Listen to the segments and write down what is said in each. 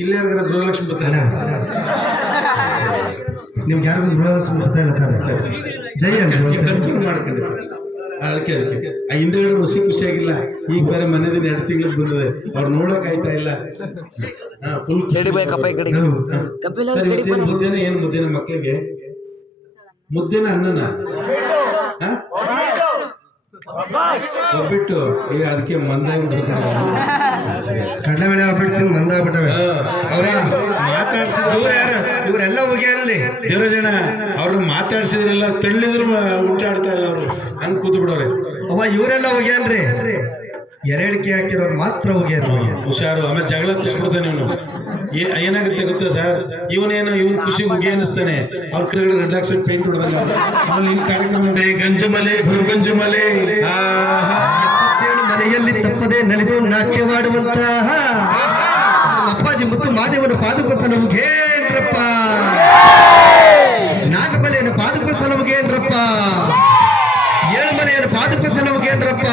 ಇಲ್ಲೇ ಯಾರಿಗಾರ ಗೃಹಲಕ್ಷ್ಮಿ ಬರ್ತಾನೆ ನಿಮ್ಗೆ ಯಾರಿಗೂ ಗೃಹಲಕ್ಷ್ಮಿ ಬರ್ತಾ ಇಲ್ಲ ತಾನೆ ಜೈ ಅಂತ ಕನ್ಫ್ಯೂಸ್ ಮಾಡ್ಕೊಂಡೆ ಸರ್ ಅದಕ್ಕೆ ಆ ಹಿಂದೆಗಡೆ ಖುಷಿಯಾಗಿಲ್ಲ ಈಗ ಬೇರೆ ಮನೆದಿನ 2 ತಿಂಗಳು ಬಂದಿದೆ ಅವ್ರು ನೋಡಕ್ ಆಯ್ತಾ ಇಲ್ಲ ಫುಲ್ ಮುದ್ದೇನ ಏನು ಮುದ್ದೇನ ಮಕ್ಕಳಿಗೆ ಮುದ್ದೇನ ಅನ್ನನ ಒಬ್ಬಿಟ್ಟು ಈಗ ಅದಕ್ಕೆ ಮಂದಾಗ್ಬಿಟ್ಟು ಕಡಲೆಬೇಳೆ ಒಬ್ಬಿಟ್ಟು ಮಂದಾಗ್ಬಿಟ್ಟವೆ ಅವ್ರೇ ಮಾತಾಡ್ಸಿದ್ರು ಯಾರು ಇವರೆಲ್ಲ ಹೋಗ್ಯಾನಲ್ಲಿ ದೇವರಾಜಣ್ಣ ಅವ್ರನ್ನ ಮಾತಾಡ್ಸಿದ್ರೆಲ್ಲ ತಳ್ಳಿದ್ರು ಉಂಟಾಡ್ತಾ ಇಲ್ಲ ಅವರು ಹಂಗ್ ಕೂತು ಬಿಡೋರೆ ಅವ ಇವರೆಲ್ಲ ಹೋಗ್ಯಾನ್ರಿ ಎರಡಿಕೆ ಹಾಕಿರೋರು ಮಾತ್ರ ಹೋಗ್ಯಾರ ಹುಷಾರು ಆಮೇಲೆ ಜಗಳ ತುಸ್ಬಿಡ್ತಾನೆ ಇವನು ಏನಾಗುತ್ತೆ ಗೊತ್ತಾ ಸರ್ ಇವನೇನೋ ಇವನ್ ಖುಷಿ ಹುಗಿ ಅನಿಸ್ತಾನೆ ಅವ್ರ ಕಡೆ ರೆಡ್ ಆಕ್ಸೈಡ್ ಪೇಂಟ್ ಹೊಡೆದಾಗ ಆಮೇಲೆ ನಿನ್ ಕಾರ್ಯಕ್ರಮ ಗಂಜಮಲೆ ಗುರುಗಂಜಮಲೆ ಮನೆಯಲ್ಲಿ ತಪ್ಪದೆ ನಲಿದು ನಾಟ್ಯವಾಡುವಂತಹ ಅಪ್ಪಾಜಿ ಮತ್ತು ಮಾದೇವನ ಪಾದುಕಸಲವುಗೇನ್ರಪ್ಪ ನಾಗಮಲೆಯನ್ನು ಪಾದುಕಸಲವುಗೇನ್ರಪ್ಪ ಏಳುಮಲೆಯನ್ನು ಪಾದುಕಸಲವುಗೇನ್ರಪ್ಪ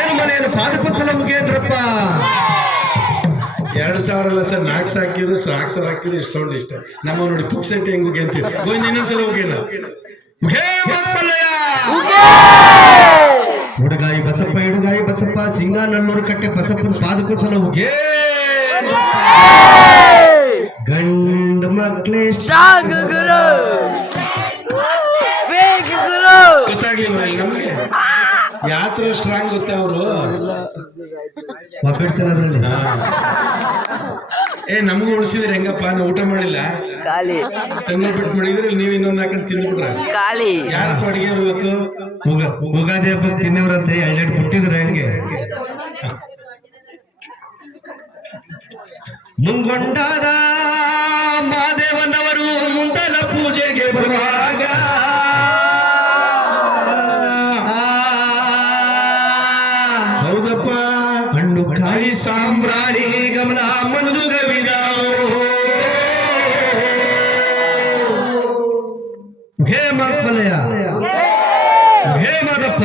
ಏಳುಮಲೆಯನ್ನು ಪಾದುಕಸಲವುಗೇನ್ರಪ್ಪ 2000 ಅಲ್ಲ ಸರ್ 4,000 ಹಾಕಿದ್ರು 4,000 ಹಾಕಿದ್ರು ಇಷ್ಟು ಸೌಂಡ್ ಇಷ್ಟ ನಮ್ಮ ನೋಡಿ ಪುಕ್ಸೆಂಟ್ ಹೆಂಗ್ ಹೋಗಿ ಅಂತೀವಿ ಹೋಗಿ ಇನ್ನೊಂದ್ಸಲ ಹೋಗಿಲ್ಲ ಹುಡುಗಾಯಿ ಬಸಪ್ಪ ಹಿಡುಗಾಯಿ ಬಸಪ್ಪ ಸಿಂಗಾನಲ್ಲೂರು ಕಟ್ಟೆ ಬಸಪ್ಪನ ಪಾದಕೋಸಲ ಹೋಗಿ ಗಂಡ ಮಕ್ಕಳೇ ಗೊತ್ತಾಗ್ಲಿಲ್ವ ನಮ್ಗೆ ಯಾತ್ರ ಸ್ಟ್ರಾಂಗ್ ಗೊತ್ತಾ ಅವರು ಒಬ್ಬಿಡ್ತಾರಲ್ಲಿ ನಮಗೂ ಉಳಿಸಿದ್ರೆ ಹೆಂಗಪ್ಪ ನಾವು ಊಟ ಮಾಡಿಲ್ಲ ತಂಗ್ಳು ಬಿಟ್ಟು ಮಾಡಿದ್ರೆ ನೀವು ಇನ್ನೊಂದು ಹಾಕೊಂಡು ತಿಂದ್ಬಿಟ್ರೆ ಯಾರಪ್ಪ ಅಡಿಗೆಯವ್ರು ಇವತ್ತು ಉಗಾದಿ ಹಬ್ಬ ತಿನ್ನವ್ರಂತೆ 2 ಬಿಟ್ಟಿದ್ರೆ ಹೆಂಗೆ ಮುಂಗೊಂಡಾದ ಮಾದೇವನವರು ಮುಂದಲ ಪೂಜೆಗೆ ಬರುವಾಗ ಹೌದಪ್ಪ ಹಣ್ಣು ಕಾಯಿ ಸಾಂಬ್ರಾಣಿ ಗಮನ ಮಂಜು ಗವಿದಾವು ಹೇ ಮಕ್ಕಳಯ್ಯ ಹೇ ಮಾದಪ್ಪ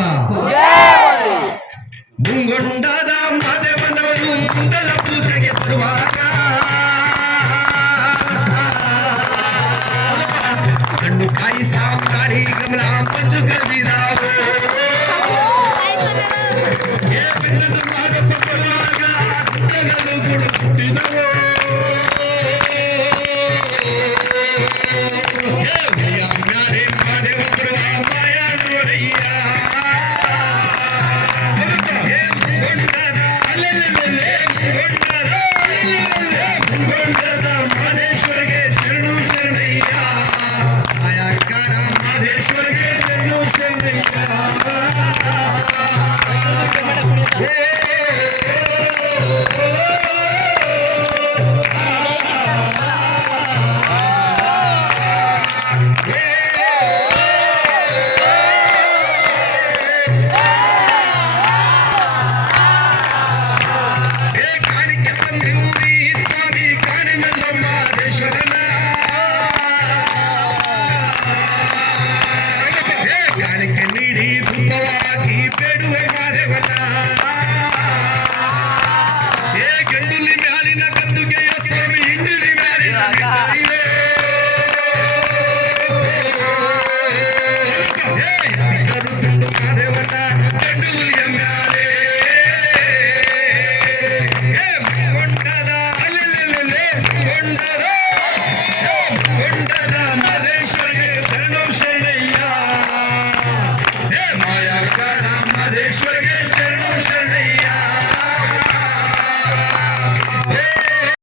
ಮುಂಗೊಂಡಾದ ಮಾದೇವನವರು ಮುಂದಲ ಪೂಜೆಗೆ ಬರುವಾಗ ಹಣ್ಣು ಕಾಯಿ ಸಾಂಬ್ರಾಣಿ ಗಮನ ಮಂಜು ಗವಿದಾವು